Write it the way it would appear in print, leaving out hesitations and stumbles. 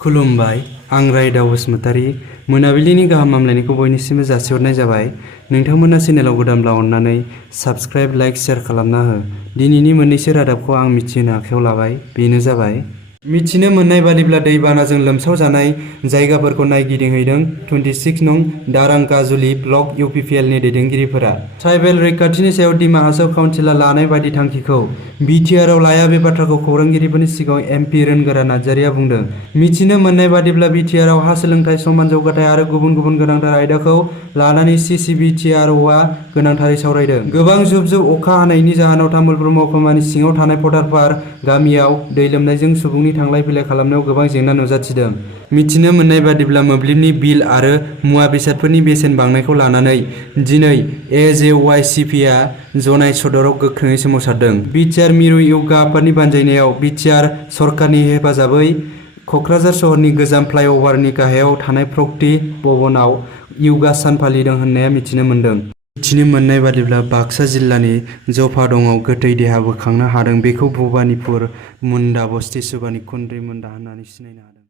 खुलुमबाय, आं रायदाव बसुमतारी। मोनाबिलिनि गाहाम हामलायनायखौ बयनिसिमबो जासिहरनाय जाबाय। नोंथांमोना चेनेलाव गोदानब्ला अन्नानै साबस्क्राइब, लाइक, शेयार खालामना हो। दिनैनि मोननैसो रादाबखौ आं मिथिहोनो आखायाव लाबाय, बेनो जाबाय। मिथिनो मोननाय बादिब्ला दैबानाजों लोमसाव जानाय जायगाफोरखौ नायगिदिंहैदों 26 नं दारांगाजुलि ब्लक UPPL नि दैदेनगिरिफोरा। ट्राइबेल रैखाथिनि सायाव दिमा हासाव काउन्सिलआ लानाय बायदि थांखिखौ बिटिआरआव लाया बे बाथ्राखौ खौरांगिरिफोरनि सिगाङाव MP रोनगोरा नार्जारिया बुंदों। मिथिनो मोननाय बादिब्ला बिटिआरआव हा सोलोंथाइ, समान जौगाथाय आरो गुबुन गुबुन गोनांथार आयदाखौ लानानै CCBTROआ गोनांथारै सावरायदों। गोबां जुब जुब अखा हानायनि जाहोनाव तामुलपुर महकुमानि सिङाव थानाय फटारपार गामियाव दै लोमनायजों सुबुंनि थांलाय फैलाय खालामनायाव गोबां जेंना नुजाथिदों। मिथिनो मोननाय बादिब्ला मोब्लिबनि बिल आरो मुवा बेसादफोरनि बेसेन बांनायखौ लानानै दिनै AJYCP आ जनाय सदराव गोख्रोङै सोमावसारदों। बिटिआर मिरु युवगा आफादनि बानजायनायाव बिटिआर सरकारनि हेफाजाबै क'क्राझार सहरनि गोजाम फ्लाइअभारनि गाहायाव थानाय प्रगति भवनाव युवगा सान फालिदों होनना मिथिनो मोन्दों। मिथिनो मोननाय बादिब्ला बाक्सा जिल्लानि जफादंआव गोथै देहा बोखांनो हादों। बेखौ भबानिपुर मुन्डा बस्ति सुबानि कुन्द्रि मुन्डा होननानै सिनायनो हादों।